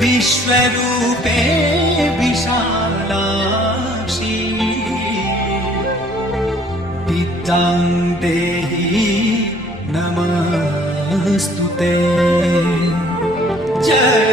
विश्वरूपे विशालाक्षी। पितांते देहि नमस्तु ते जय